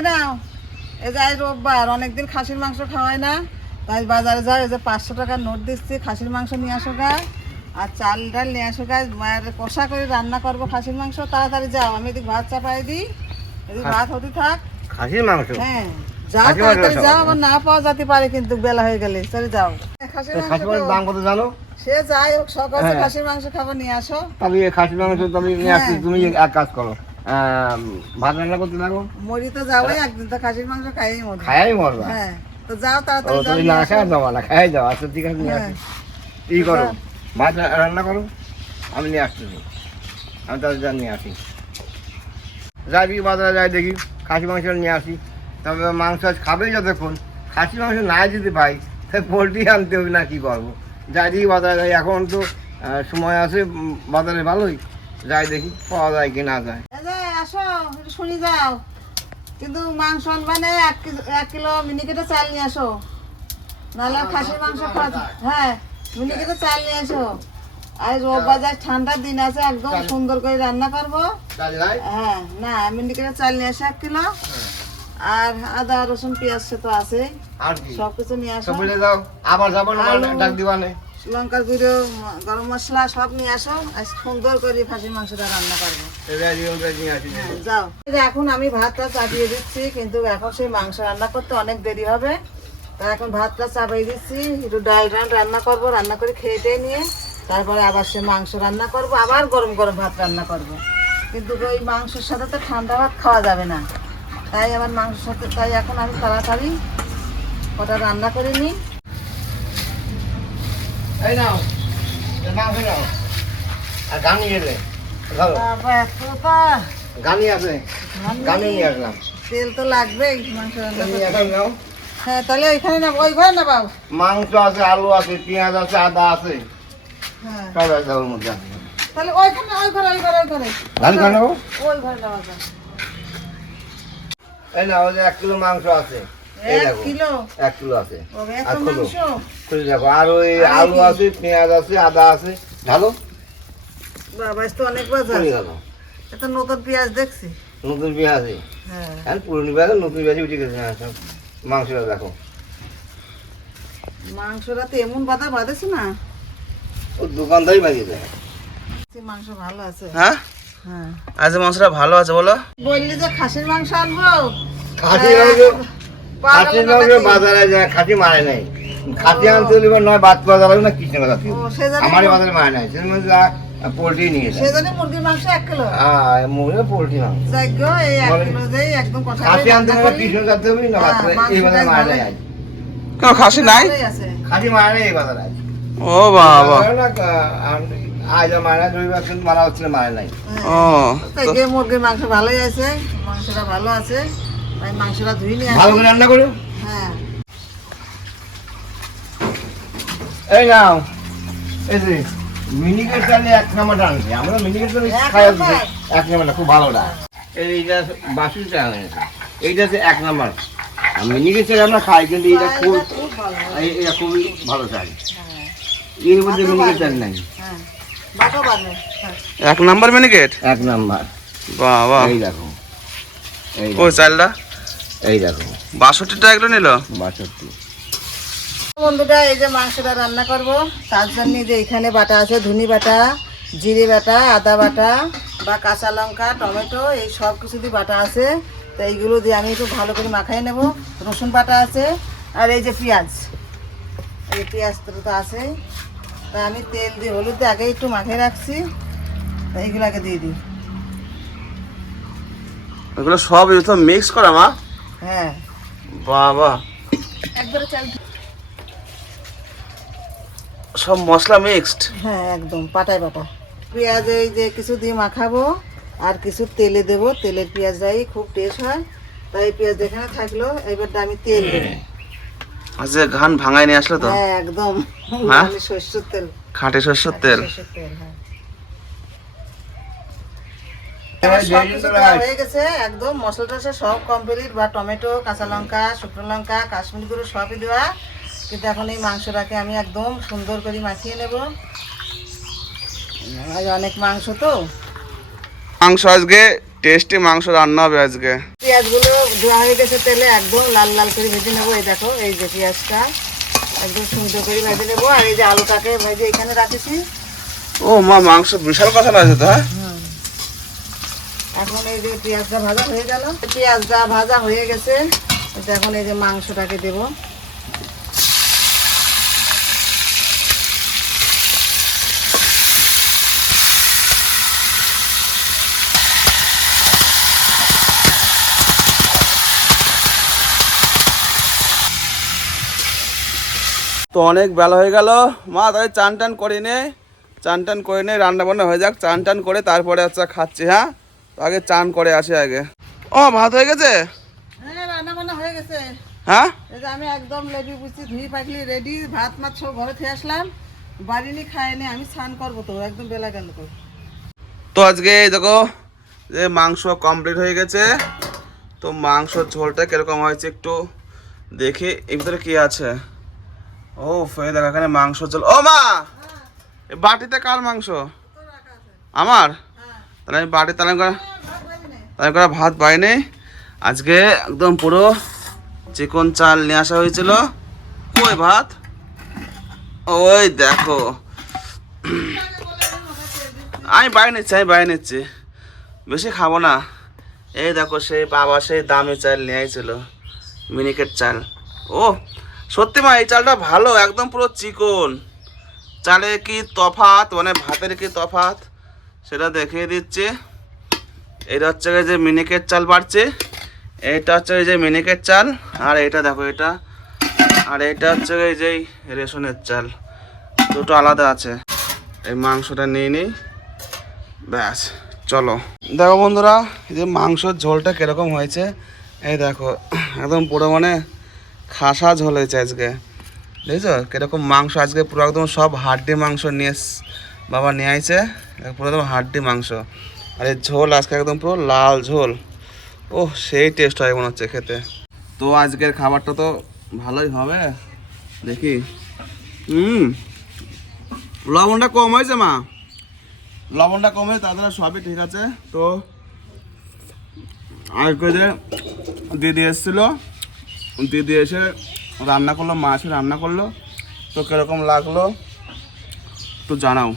এই নাও, এই যে আজ রোববার, অনেকদিন খাসির মাংস খাওয়াই না, তাই বাজারে যাও, এই যে 500 টাকার নোট দিচ্ছি, খাসির মাংস নিয়ে আসো গা, আর চাল ডাল নিয়ে আসো গা, মায়ের কষা করে রান্না করবো খাসির মাংস। তাড়াতাড়ি যাও, আমি এদিকে ভাত চাপাই দিই, এদিকে ভাত হতে থাক। খাসির মাংস? হ্যাঁ যাও, তাড়াতাড়ি যাও, আবার না পাওয়া যেতে পারে কিন্তু বেলা হয়ে গেলে। চলে যাও। খাসির মাংসের দাম কত জানো? সে যাই হোক, সকালে খাসির মাংস খাবার নিয়ে আসো। তবে খাসির মাংস তুমি নিয়ে আসছি, তুমি এক কাজ করো, ভাত রান্না করতে লাগো। মরি তো যাবোই, একদিন তো খাসির মাংস খাইই মরি। খাই মরবা? হ্যাঁ তো যাও তাড়াতাড়ি যাও। তুমি না খাই যাও না, খাই যাও। আচ্ছা ঠিক আছে, নিয়ে আসি। কি করো, ভাত রান্না করো, আমি নিয়ে আসতেছি। আমি তাহলে যা নিয়ে আসি, যাই দেখি বাজারে যাই দেখি খাসি মাংস নিয়ে আসি। তবে মাংস আজ খাবেই যতক্ষণ, খাসি মাংস না যদি পাই তাই পোলট্রি আনতে হবে না, কি করবো। যাই দেখি বাজারে যাই, এখন তো সময় আছে বাজারে ভালোই, যাই দেখি পাওয়া যায় কি না যায়। আসো একটু শুনি যাও, কিন্তু মাংস আনবানে 1 কিলো মিনিকেটে চাল নিয়ে আসো, নাহলে খাসির মাংস খাওয়া। হ্যাঁ মিনিকেটে চাল নিয়ে আসো, আজ রোববার, ঠান্ডার দিন আছে, একদম সুন্দর করে রান্না করবো। হ্যাঁ না, মিনিকেটে চাল নিয়ে আসো 1 কিলো, আর আদা রসুন পেঁয়াজ সে তো আছে, সবকিছু নিয়ে আসো। আবার যাবো ডাক দিবানে, লঙ্কার গুঁড়ো, গরম মশলা সব নিয়ে আসো, আজ সুন্দর করে খাসির মাংসটা রান্না করবো। যাও, এখন আমি ভাতটা চাপিয়ে দিচ্ছি, কিন্তু এখন সেই মাংস রান্না করতে অনেক দেরি হবে, তা এখন ভাতটা চাপিয়ে দিচ্ছি, একটু ডাল রান্না করবো, রান্না করে খেয়ে নিয়ে তারপরে আবার সে মাংস রান্না করব, আবার গরম গরম ভাত রান্না করব। কিন্তু ওই মাংসের সাথে তো ঠান্ডা ভাত খাওয়া যাবে না, তাই আমার মাংসের সাথে, তাই এখন আমি তাড়াতাড়ি ওটা রান্না করে নিই। এই নাও মাংস নাও, আর গানি এলে গানি আছে, গানি নিয়ে আসলাম। তেল তো লাগবেই মাংস রান্না এখন নাও। হ্যাঁ তাহলে ওইখানে না, ওই ঘরে না বাবু, মাংস আছে, আলু আছে, পেঁয়াজ আছে, আদা আছে, হ্যাঁ সব আছে ওর মধ্যে। তাহলে ওইখানে, ওই ঘরে, ওই ঘরে, ওই ঘরে গানি খান নেবো। ওই ঘরে নেওয়া যায়। এই না, ওই যে 1 কিলো মাংস আছে, 1 কিলো? 1 কিলো আছে, আর মাংস খুলে দেখো। আর ওই আলু আছে, পেঁয়াজ আছে, আদা আছে, ঢালো। বাবা তো অনেক বাজার, এটা নতুন পেঁয়াজ দেখছি। নতুন পেঁয়াজ? হ্যাঁ পুরনো পেঁয়াজ, নতুন পেঁয়াজ উঠে গেছে। মাংসটা দেখো, মাংসটা তো এমন বাধা বাঁধেছে না, ও দোকানদারই বানিয়ে দেয়। মাংস ভালো আছে। হ্যাঁ হ্যাঁ আজ মাংসটা ভালো আছে বলো। বললি যে খাসির মাংস আনবো, খাসির মাংস, খাসির মাংস বাজারে যায়, খাসি মারে নাই। খাসি আনতে হলে নয় বাদ পাওয়া যাবে না, কৃষ্ণ কথা আমার বাজারে মারে নাই, পোল্ট্রি নিয়ে যায়। সেজন্য মুরগির মাংস 1 কিলো, হ্যাঁ মুরগি পোল্ট্রি মাংস। যাই গো, এই 1 কিলো দেই একদম কষা খাসি আনতে হলে কৃষ্ণ করতে হবে না, বাদ এই বাজারে মারে নাই আজ। কেন খাসি নাই? খাসি মারে নাই এই বাজারে আজ। ও বাবা, আজ মারা রবিবার কিন্তু মারা হচ্ছিল, মারে নাই। ও তাই মুরগির মাংস ভালোই আছে, মাংসটা ভালো আছে, তাই মাংসটা ধুই নিয়ে ভালো করে রান্না করো। হ্যাঁ এই নাও, এই যে মিনিকেট চালে 1 নম্বরটা আনছে, আমরা মিনিকেট চালে খাই 1 নম্বরটা, খুব ভালোটা। এইটা বাসুটা আনছে, এইটা হচ্ছে 1 নম্বর। মিনিকেট চালে আমরা খাই, কিন্তু এটা খুব, এটা খুবই ভালো চাল। এর মধ্যে মিনিকেট চাল নাই। হ্যাঁ বাটা বানে। 1 নাম্বার মিনিকেট? 1 নম্বর। বাবা, এই দেখো, এই ওই চালটা, এই দেখো 62 টাকা কিলো নিল। 62। বন্ধুরা, এই যে মাংসটা রান্না করব, তার জন্য যে এখানে বাটা আছে ধনে বাটা, জিরে বাটা, আদা বাটা বা কাঁচা লঙ্কা, টমেটো, এই সব কিছু দিয়ে বাটা আছে। তো এইগুলো দিয়ে আমি একটু ভালো করে মাখাই নেব। রসুন বাটা আছে, আর এই যে পেঁয়াজ, এই পেঁয়াজ তো আছে। তা আমি তেল দিয়ে, হলুদ দিয়ে আগে একটু মাখিয়ে রাখছি, তা এইগুলোকে দিয়ে দিই। এগুলো সব মিক্স করা মা? হ্যাঁ বাবা, একবারে চাল, সব মশলা মিক্সড? হ্যাঁ একদম পাটায় বাটা। পেঁয়াজ এই যে কিছু দিয়ে মাখাবো, আর কিছু তেলে দেবো, তেলের পেঁয়াজটাই খুব টেস্ট হয়, তাই পেঁয়াজ এখানে থাকলো। এবারটা আমি তেল দেবো। আজ ঘান ভাঙায় নিয়ে আসলো তো? হ্যাঁ একদম, হ্যাঁ? সরষের তেল, খাঁটি সরষের তেল। হ্যাঁ সবকিছু দেওয়া হয়ে গেছে, একদম মশলাটা সব কমপ্লিট, বা টমেটো, কাঁচা লঙ্কা, শুকনো লঙ্কা, কাশ্মীরি গুঁড়ো সবই দেওয়া। কিন্তু এখন এই মাংসটাকে আমি একদম সুন্দর করে মাখিয়ে নেব। অনেক মাংস তো, মাংস আজকে টেস্টি মাংস রান্না হবে আজকে। পেঁয়াজগুলো দেওয়া হয়ে গেছে তেলে, একদম লাল লাল করে ভেজে নেবো। এই দেখো, এই যে পেঁয়াজটা একদম সুন্দর করে ভেজে নেবো। আর এই যে আলুটাকে ভেজে এখানে রাখেছি। ও মা, মাংস বিশাল কথা আছে তো। হ্যাঁ, এখন এই যে পেঁয়াজটা ভাজা হয়ে গেল, পেঁয়াজটা ভাজা হয়ে গেছে। এখন এই যে মাংসটাকে দেবো। তো অনেক বেলা হয়ে গেল মা, তাহলে চান টান করে নে, চান টান করে নে, রান্না বান্না হয়ে যাক, চান টান করে তারপরে আচ্ছা খাচ্ছি। হ্যাঁ, তো আগে চান করে আসি আগে। ও ভাত হয়ে গেছে? হ্যাঁ, রান্না বান্না হয়ে গেছে। হ্যাঁ, এই যে আমি একদম লেবু বুঝছি, ধুই পাকলি রেডি। ভাত মাছ সব ঘরে খেয়ে আসলাম, বাড়িনি খাইনি। আমি স্নান করবো তো, একদম বেলা গেল তো। তো আজকে দেখো যে মাংস কমপ্লিট হয়ে গেছে। তো মাংসর ঝোলটা কিরকম হয়েছে একটু দেখি। এর ভিতরে কি আছে? ও ফের দেখো এখানে মাংস ঝোল। ও মা, এই বাটিতে কার মাংস? আমার? তাহলে আমি বাটি তাহলে করে ভাত পাইনি। আজকে একদম পুরো চিকন চাল নিয়ে আসা হয়েছিল। কই ভাত? ওই দেখো, আমি বাইরে নিচ্ছি, বেশি খাবো না। এই দেখো, সেই বাবা সেই দামি চাল নিয়ে আইছিল, মিনিকেট চাল। ও সত্যি মা, এই চালটা ভালো, একদম পুরো চিকন। চালে কি তফাৎ, মানে ভাতের কি তফাৎ সেটা দেখিয়ে দিচ্ছি। এটা হচ্ছে যে মিনিকেট চাল বাড়ছে, এটা হচ্ছে এই যে মিনিকেট চাল, আর এটা দেখো এটা, আর এটা হচ্ছে এই যে রেশনের চাল, দুটো আলাদা আছে। এই মাংসটা নিয়ে নিই, ব্যাস চলো। দেখো বন্ধুরা, এই যে মাংসর ঝোলটা কিরকম হয়েছে, এই দেখো একদম পুরো মানে খাসা ঝোল হয়েছে আজকে। দেখছো কিরকম মাংস আজকে, পুরো একদম সব হাড্ডি মাংস নিয়ে বাবা নিয়ে আইছে, পুরো একদম হাড্ডি মাংস। আর এই ঝোল আজকে একদম পুরো লাল ঝোল। ও সেই টেস্ট হয় মনে হচ্ছে খেতে। তো আজকের খাবারটা তো ভালোই হবে দেখি। লবণটা কম হয়েছে মা, লবণটা কম হয়েছে, তাছাড়া সবই ঠিক আছে। তো আজকে যে দিদি এসেছিলো, দিদি এসে রান্না করলো, মা এসে রান্না করলো, তো কীরকম লাগলো তো জানাও।